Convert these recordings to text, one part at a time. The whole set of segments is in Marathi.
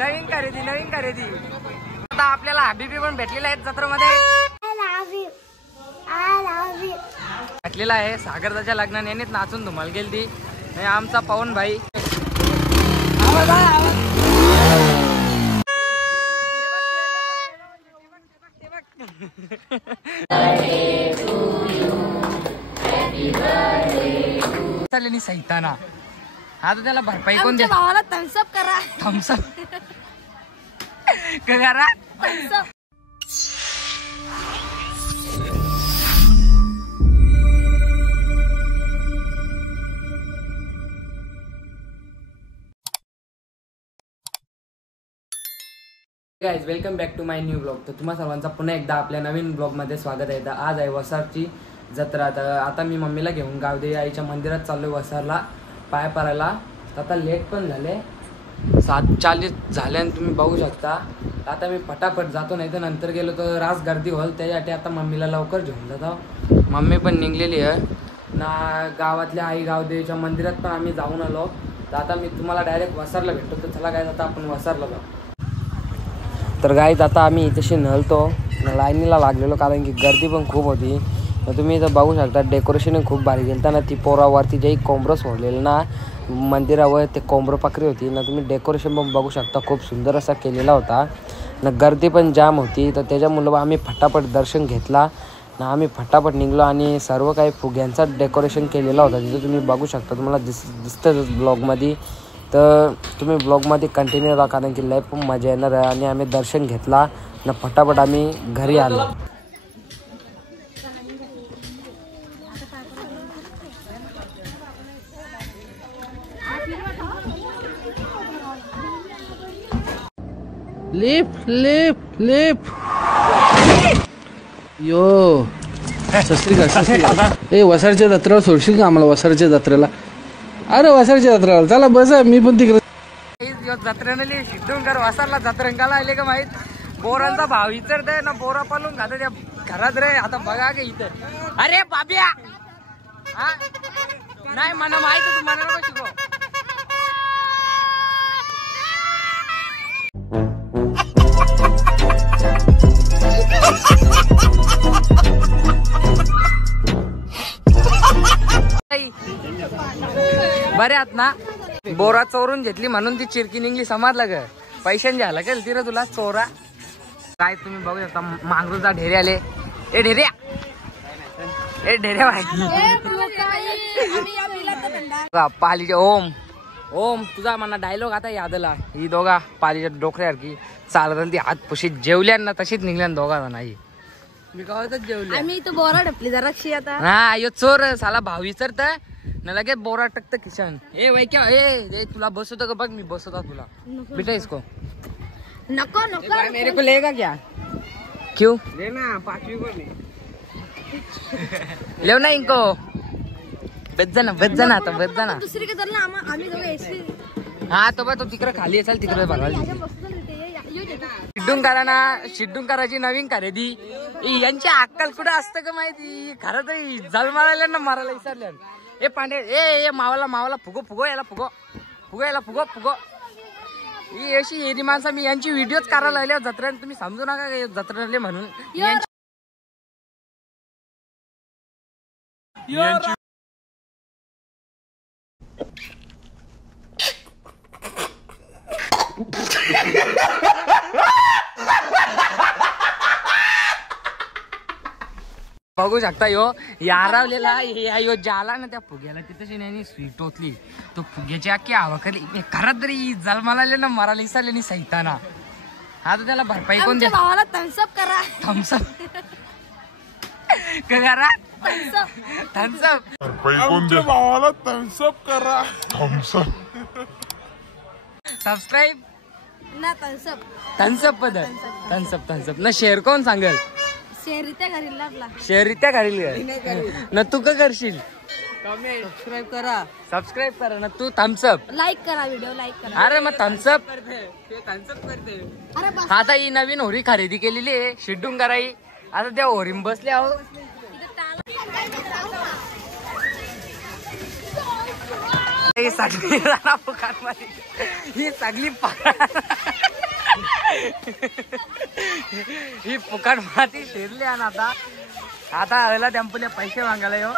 नवीन खरेदी आता आपल्याला हबीबी पण भेटलेला आहे जत्रेमध्ये भेटलेला आहे। सागरदाच्या लग्नात यांनीच नाचून धुमाल गेली ती आमचा पवन भाई। सैताना आता त्याला भरपाई कोण द्या? भावाला थम्सअप करा। थम्सअप करा thumbs up. Guys welcome back to my new blog. तर तुम्हा सर्वांचा पुन्हा एकदा आपल्या नवीन ब्लॉग मध्ये स्वागत आहे। आज आहे वसारची जत्रा। तर आता मी मम्मीला घेऊन गावदेवी आईच्या मंदिरात चाललोय वसारला पाय पडायला। आता लेट पण झाले 7:40 झाले आणि तुम्ही बघू शकता। आता मी फटाफट जातो नाही तर नंतर गेलो तर रास गर्दी होईल। त्यासाठी आता मम्मीला लवकर घेऊन जातो। मम्मी पण निघलेली आहे ना गावातल्या आई गावदेवीच्या मंदिरात पण आम्ही जाऊन आलो। तर आता मी तुम्हाला डायरेक्ट वसारला भेटतो। तर चला काय आता आपण वसारला जाऊ। तर गाईज आता आम्ही इथेशी नळतो लाईनीला लागलेलो कारण की गर्दी पण खूप होती। तर तुम्ही इथं बघू शकता डेकोरेशन खूप भारी केलं ना। ती पोरावरती जे कोंबरं सोडलेलं ना मंदिरावर ते कोंबरं पाकरी होती ना। तुम्ही डेकोरेशन पण बघू शकता खूप सुंदर असा केलेला होता ना। गर्दी पण जाम होती तर त्याच्यामुळं आम्ही फटाफट दर्शन घेतला ना। आम्ही फटाफट निघलो आणि सर्व काही फुग्यांचा डेकोरेशन केलेला होता तिथं तुम्ही बघू शकता। तुम्हाला दिसतं ब्लॉगमध्ये तर तुम्ही ब्लॉगमध्ये कंटिन्यू राहा कारण की लय पण मजा येणार आहे। आणि आम्ही दर्शन घेतला ना फटाफट आम्ही घरी आलो। लिप यो ए वसारच्या जत्रेला सोडशील का आम्हाला? वसारच्या जत्रेला अरे वसारच्या जत्रेला चला बस मी पण तिकडे जत्रेने सिद्धूंकर वसारला जत्रेंकाला आले का माहित बोरांचा भाव विचारताय ना। बोरा पालून खात त्या घरात रे। आता बघा का इथं अरे बाब्या हा नाही मला माहित तू मला नको शिकव। बरे आहात ना? बोरा चोरून घेतली म्हणून ती चिरकी निघली समजलं ग। पैशांनी झाला का ती रे तुला चोरा काय? तुम्ही बघू शकता मांगरूचा ढेरे आले। ए ढेऱ्या पालीचे ओम तुझा म्हणा डायलॉग आता यादला। ही दोघा पालीच्या डोकऱ्यासारखी चालत ती हात पुशीत जेवल्या ना तशीच निघल्या दोघा नाही। मी गावातच जेवले आम्ही इथं बोरा ढपली जराक्षी आता हा यो चोर साला भाव विचारत ना लगे बोरा टकत किशन। ए वै क्या ए तुला बसवतो का बघ मी बसवता तुला बेटा इसको नको नको मेरे को लेगा क्या? क्यों लेना 5वीं को में ले ना इनको बच जाना आता बच जाना दुसरी के चल ना आम्ही दोघं एसी हा तो बघ तो तिकडे खाली असेल तिकडे बघायला। शिड्डूंकराची नवीन खरेदी यांची अक्कल कुठं असतं का माहिती? खरं तरी जल मारायला ना मारायला विसरल्या। ए पांडे ए मावाला फुगो याला फुगो ही अशी येरी माणसं मी यांची व्हिडिओच करायला लागल्या जत्रेत। तुम्ही समजू नका जत्रेले म्हणून बघू शकता यो यारावलेला यो जाला ना त्या फुग्याला तिथं स्वीट होतली तो फुग्याची अख्खी हवा करी खरं तरी जलमाला ना मराला विसरले सैताना। आता त्याला भरपाई कोण द्या? भावाला थम्सअप करा। थम्सअप करा थम्सअप आमच्या भावाला थम्सअप करा। सबस्क्राईब ना थम्सअप थम्सअप ना शेअर कोण सांगेल? शेअरित्या घालील ना तू का करशील? सबस्क्राईब करा ना तू थम्सअप लाईक करा व्हिडिओ लाईक करा। अरे मग थम्सअप करते। आता ही नवीन होरी खरेदी केलेली आहे शिड्डूंकराई। आता त्या होरीम बसले आहो। ही सगळी जरा फुकाटमध्ये ही सगळी ही फुकाट माती शिरली आणि आता आला टेम्पोला पैसे मागायला येऊ.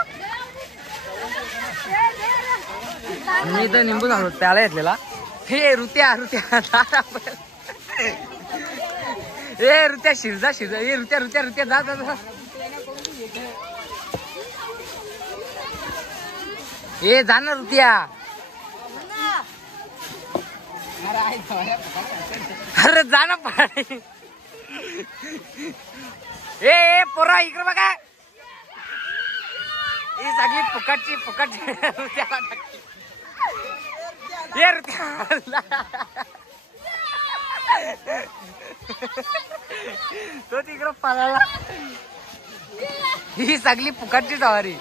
मी तर निंबू झालो त्याला घेतलेला. हे रुत्या ए रुत्या शिरजा ए रुत्या जा ए जा ना रुत्या. अरे जा ना पाणी. ए पोरा इकडे बघा. ही सगळी फुकटची रुत्याला टाकली. ये तो तिकडं पळाला. ही सगळी फुकटची सवारी.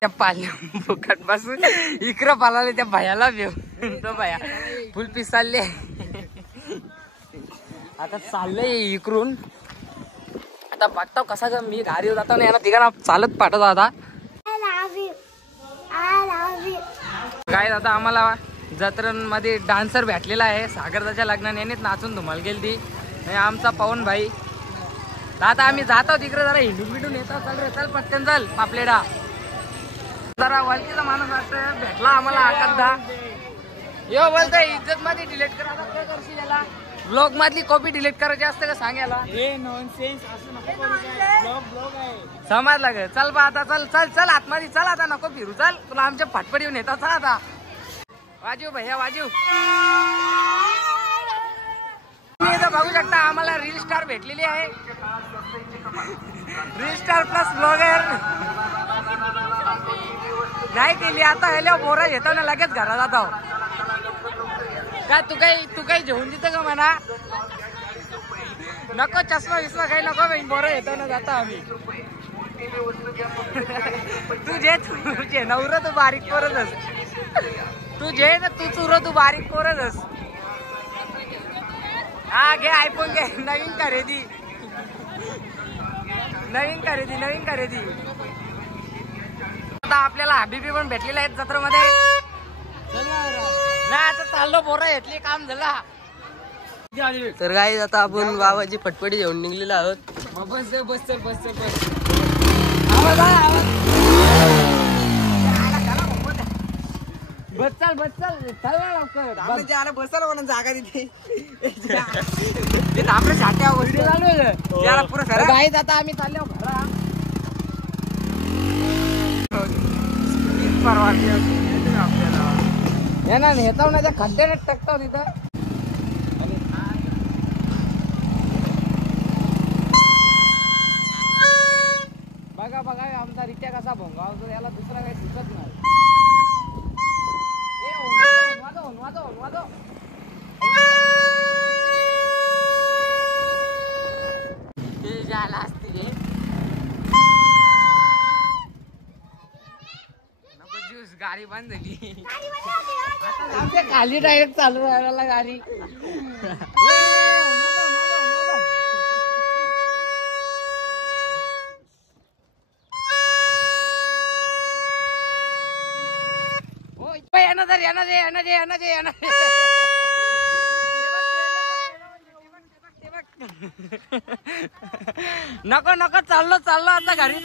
त्या पाल्या फुकट पासून इकडं पालाले त्या भयाला घेऊन. तो भया फुल पिसालले. आता चाललंय इकडून. आता बघताव कसा ग मी गाडी जातो ना याला तिघांना चालत पाठवतो. आता काय आता आम्हाला जत्रांमध्ये डान्सर भेटलेला आहे. सागरदाच्या लग्नाने यानेच नाचून धुमाल गेली ती. आमचा पवन भाई. आता आम्ही जातो तिकडे जरा हिंडून बिडून येतो. चल रे चल पटकन चल पापलेडा. जरा वलकीचा माणूस वाटतं भेटला आम्हाला आकादा. यो बोलतोय इज्जत मध्ये डिलीट करा. आता काय करशील याला. ब्लॉग मधली कॉपी डिलीट करायची असते का सांगायला. समजला ग. चल बा आता चल आतमध्ये चल. आता नको फिरू चल. तुला आमच्या फटफट येऊन येतात. चल आता वाजू भैया वाजू. तुम्ही इथं बघू शकता आम्हाला रील स्टार भेटलेली आहे. रील स्टार प्लस ब्लॉगर नाही केली. आता हेलो बोरा घेतो ना लगेच घरा जातो. काय तू काही घेऊन देतं का म्हणा. नको चष्मा विस्मा काही नको. बोरा येतो ना जाता आम्ही. तुझे नवरा तू बारीक पोरच. तुझे ना तू चुर तू बारीक पोरच. हा घे आयफोन घे. नवीन खरेदी. आता आपल्याला हबीबी पण भेटलेले आहेत जत्रेमध्ये. नाही आता चाललो बोरा घेतली काम झाला. तर गाईज आता आपण बाबाची फटफटी घेऊन निघलेलो आहोत. बस चल लवकर. बसायला म्हणून जागा तिथे आपल्या छाट्या गोष्टी चालू आहे पुरं खरं. गाईज आता आम्ही चाललो घरा. आपल्याला येणार नेता ना त्या खड्ड्याने टाकतो तिथं. बघा आमचा रित्या कसा भोंगावतो. याला दुसरा काही सुचत नाही. वाजव. ते झाला असतील नको ज्यूस. गाडी बंद झाली. आता आमच्या खाली डायरेक्ट चालू राहायला गाडी. नको चाललो आता घरी.